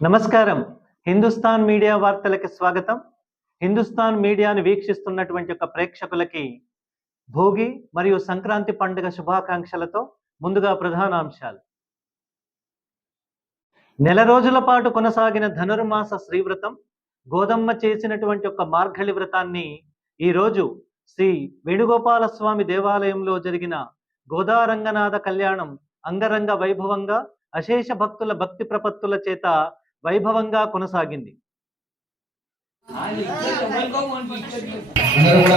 నమస్కారం. హిందుస్థాన్ మీడియా వార్తలకు స్వాగతం. హిందుస్థాన్ మీడియాను వీక్షిస్తున్నటువంటి ఒక ప్రేక్షకులకి భోగి మరియు సంక్రాంతి పండుగ శుభాకాంక్షలతో ముందుగా ప్రధాన అంశాలు. నెల రోజుల పాటు కొనసాగిన ధనుర్మాస శ్రీవ్రతం గోదమ్మ చేసినటువంటి ఒక మార్గళి వ్రతాన్ని ఈరోజు శ్రీ వేణుగోపాల స్వామి దేవాలయంలో జరిగిన గోదారంగనాథ కళ్యాణం అంగరంగ వైభవంగా అశేష భక్తుల భక్తి ప్రపత్తుల చేత వైభవంగా కొనసాగింది. అందరూ కూడా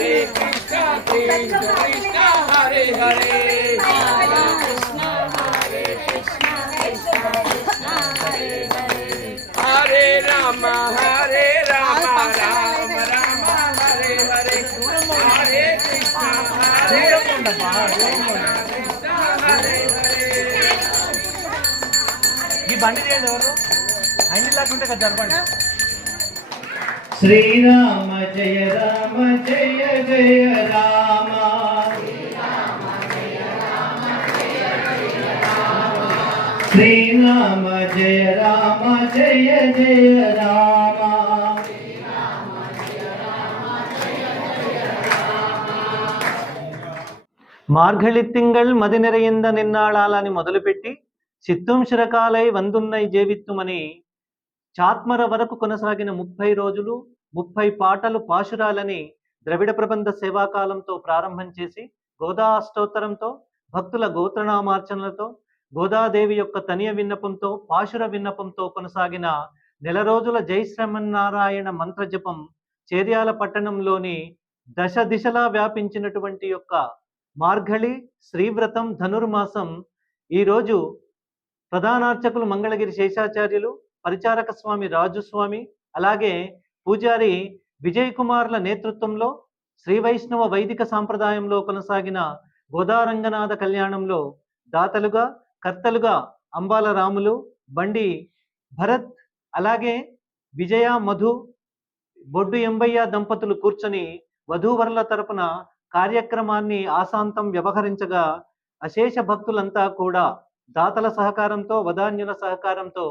కృష్ణ హరే కృష్ణ కృష్ణ కృష్ణ హరే హరే హరే రామ హరే రామ రామ రామ హరే హరే హరే కృష్ణ హరే కృష్ణ ఈ బండి చేయండి ఎవరు? కదా జరపండి శ్రీరామ జయ రామ జయ జయ రామ శ్రీరామ జయ రామ జయ జయ రామ మార్గళి తింగళ్ మది నిరయింద నిన్నాళాలని మొదలుపెట్టి చిత్తం శిరకాలై వందున్నై జీవిత్తుమని చాత్మర వరకు కొనసాగిన ముప్పై రోజులు ముప్పై పాటలు పాశురాలని ద్రవిడ ప్రబంధ సేవాకాలంతో ప్రారంభం చేసి గోదా అష్టోత్తరంతో భక్తుల గోత్రనామార్చనలతో గోదాదేవి యొక్క తనియ విన్నపంతో పాశుర విన్నపంతో కొనసాగిన నెల రోజుల జై శ్రీమన్నారాయణ మంత్ర జపం చేర్యాల పట్టణంలోని దశ దిశలా వ్యాపించినటువంటి యొక్క మార్గళి శ్రీవ్రతం ధనుర్మాసం ఈరోజు ప్రధానార్చకులు మంగళగిరి శేషాచార్యులు పరిచారక స్వామి రాజుస్వామి అలాగే పూజారి విజయ్ కుమార్ల నేతృత్వంలో శ్రీ వైష్ణవ వైదిక సాంప్రదాయంలో కొనసాగిన గోదారంగనాథ కళ్యాణంలో దాతలుగా కర్తలుగా అంబాల రాములు బండి భరత్ అలాగే విజయ మధు బొడ్డు ఎంబయ్య దంపతులు కూర్చొని వధూవరుల తరపున కార్యక్రమాన్ని ఆశాంతం వ్యవహరించగా అశేష భక్తులంతా కూడా దాతల సహకారంతో వదాన్యుల సహకారంతో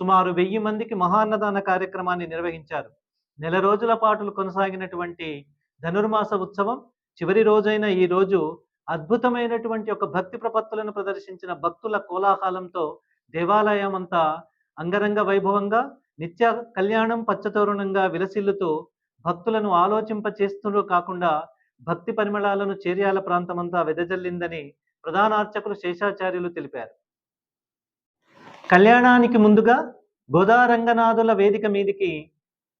సుమారు వెయ్యి మందికి మహాన్నదాన కార్యక్రమాన్ని నిర్వహించారు. నెల రోజుల పాటు కొనసాగినటువంటి ధనుర్మాస ఉత్సవం చివరి రోజైన ఈ రోజు అద్భుతమైనటువంటి ఒక భక్తి ప్రపత్తులను ప్రదర్శించిన భక్తుల కోలాహలంతో దేవాలయం అంతా అంగరంగ వైభవంగా నిత్య కళ్యాణం పచ్చతోరణంగా విలసిల్లుతూ భక్తులను ఆలోచింప చేస్తూ కాకుండా భక్తి పరిమళాలను చేర్యాల ప్రాంతమంతా వెదజల్లిందని ప్రధానార్చకులు శేషాచార్యులు తెలిపారు. కళ్యాణానికి ముందుగా గోదా రంగనాథుల వేదిక మీదికి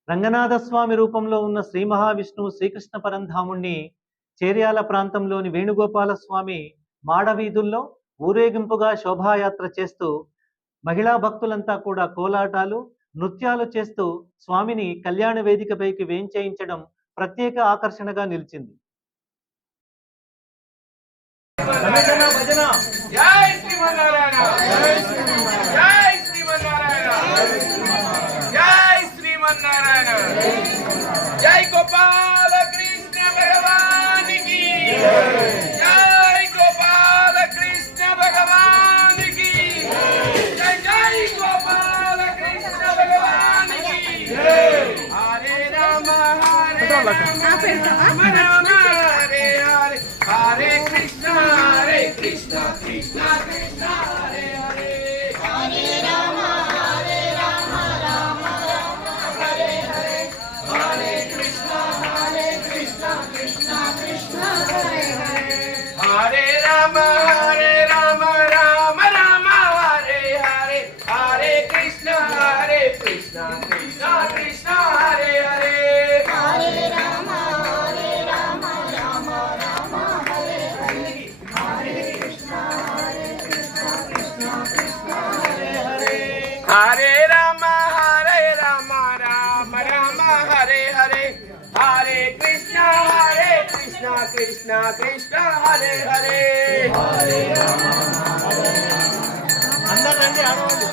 రంగనాథ స్వామి రూపంలో ఉన్న శ్రీ మహావిష్ణువు శ్రీకృష్ణ పరంధాముణ్ణి చేర్యాల ప్రాంతంలోని వేణుగోపాల స్వామి మాడవీధుల్లో ఊరేగింపుగా శోభాయాత్ర చేస్తూ మహిళా భక్తులంతా కూడా కోలాటాలు నృత్యాలు చేస్తూ స్వామిని కళ్యాణ వేదికపైకి వేంచేయించడం ప్రత్యేక ఆకర్షణగా నిలిచింది. భజన భజన జై శ్రీమన్నారాయణ జై జై గోపాల కృష్ణ భగవానికి. జై గోపాల కృష్ణ భగవానికి. జై జై గోపాల కృష్ణ భగవానికి. హరే రామ హరే రామ. హరే కృష్ణ హరే కృష్ణ కృష్ణ కృష్ణ హరే హరే అందరు రండి ఆడవాళ్ళు